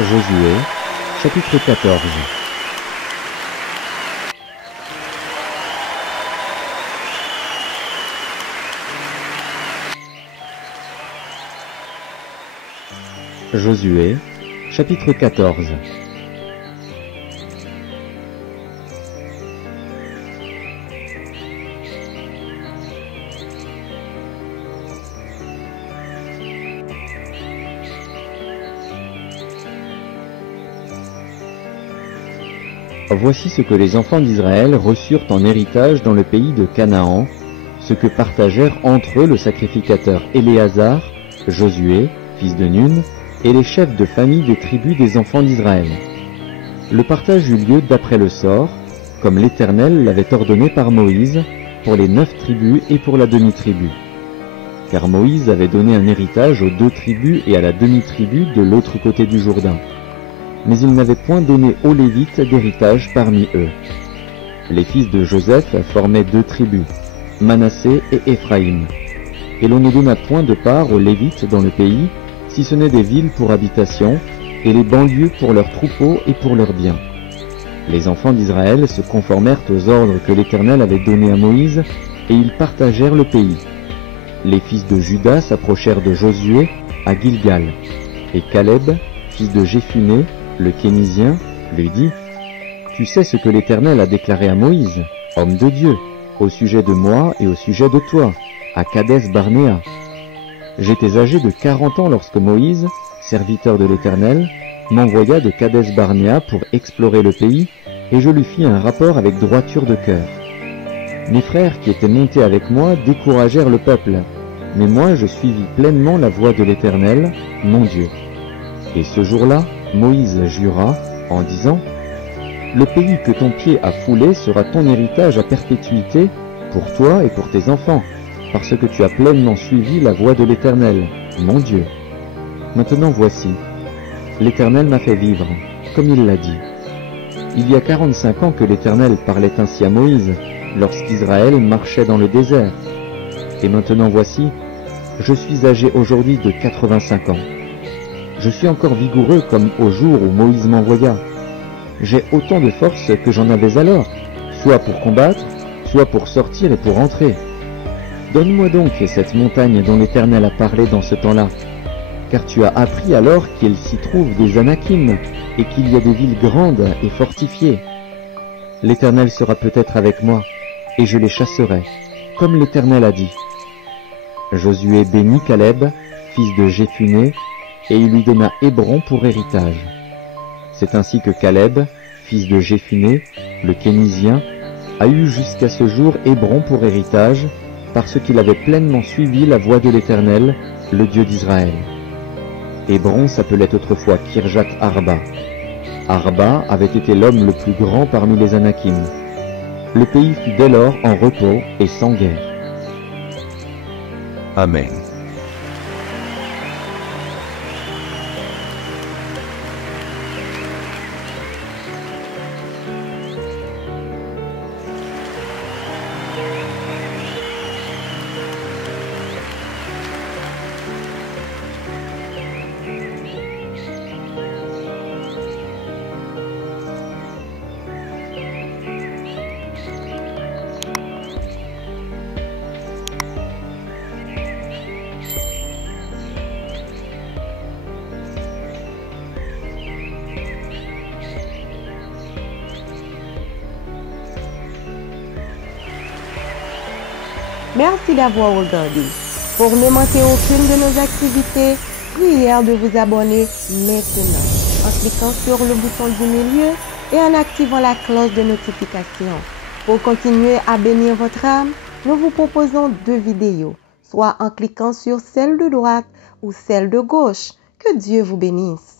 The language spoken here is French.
Josué, chapitre 14. Josué, chapitre 14. Voici ce que les enfants d'Israël reçurent en héritage dans le pays de Canaan, ce que partagèrent entre eux le sacrificateur Éléazar, Josué, fils de Nun, et les chefs de famille des tribus des enfants d'Israël. Le partage eut lieu d'après le sort, comme l'Éternel l'avait ordonné par Moïse, pour les 9 tribus et pour la demi-tribu. Car Moïse avait donné un héritage aux 2 tribus et à la demi-tribu de l'autre côté du Jourdain. Mais il n'avait point donné aux Lévites d'héritage parmi eux. Les fils de Joseph formaient 2 tribus, Manassé et Éphraïm. Et l'on ne donna point de part aux Lévites dans le pays, si ce n'est des villes pour habitation, et les banlieues pour leurs troupeaux et pour leurs biens. Les enfants d'Israël se conformèrent aux ordres que l'Éternel avait donnés à Moïse, et ils partagèrent le pays. Les fils de Juda s'approchèrent de Josué à Gilgal, et Caleb, fils de Jéphuné, le Kénizien, lui dit : « Tu sais ce que l'Éternel a déclaré à Moïse, homme de Dieu, au sujet de moi et au sujet de toi, à Kadès-Barnéa. J'étais âgé de 40 ans lorsque Moïse, serviteur de l'Éternel, m'envoya de Kadès-Barnéa pour explorer le pays, et je lui fis un rapport avec droiture de cœur. Mes frères qui étaient montés avec moi découragèrent le peuple, mais moi je suivis pleinement la voie de l'Éternel, mon Dieu. Et ce jour-là, Moïse jura, en disant : « Le pays que ton pied a foulé sera ton héritage à perpétuité, pour toi et pour tes enfants, parce que tu as pleinement suivi la voie de l'Éternel, mon Dieu. Maintenant voici, l'Éternel m'a fait vivre, comme il l'a dit. Il y a 45 ans que l'Éternel parlait ainsi à Moïse, lorsqu'Israël marchait dans le désert. Et maintenant voici, je suis âgé aujourd'hui de 85 ans. Je suis encore vigoureux comme au jour où Moïse m'envoya. J'ai autant de force que j'en avais alors, soit pour combattre, soit pour sortir et pour entrer. Donne-moi donc cette montagne dont l'Éternel a parlé dans ce temps-là, car tu as appris alors qu'il s'y trouve des Anakim, et qu'il y a des villes grandes et fortifiées. L'Éternel sera peut-être avec moi, et je les chasserai, comme l'Éternel a dit. » Josué bénit Caleb, fils de Jéphuné, et il lui donna Hébron pour héritage. C'est ainsi que Caleb, fils de Jéphuné, le Kénizien, a eu jusqu'à ce jour Hébron pour héritage, parce qu'il avait pleinement suivi la voie de l'Éternel, le Dieu d'Israël. Hébron s'appelait autrefois Kirjat Arba. Arba avait été l'homme le plus grand parmi les Anakim. Le pays fut dès lors en repos et sans guerre. Amen. Merci d'avoir regardé. Pour ne manquer aucune de nos activités, prière de vous abonner maintenant en cliquant sur le bouton du milieu et en activant la cloche de notification. Pour continuer à bénir votre âme, nous vous proposons 2 vidéos, soit en cliquant sur celle de droite ou celle de gauche. Que Dieu vous bénisse.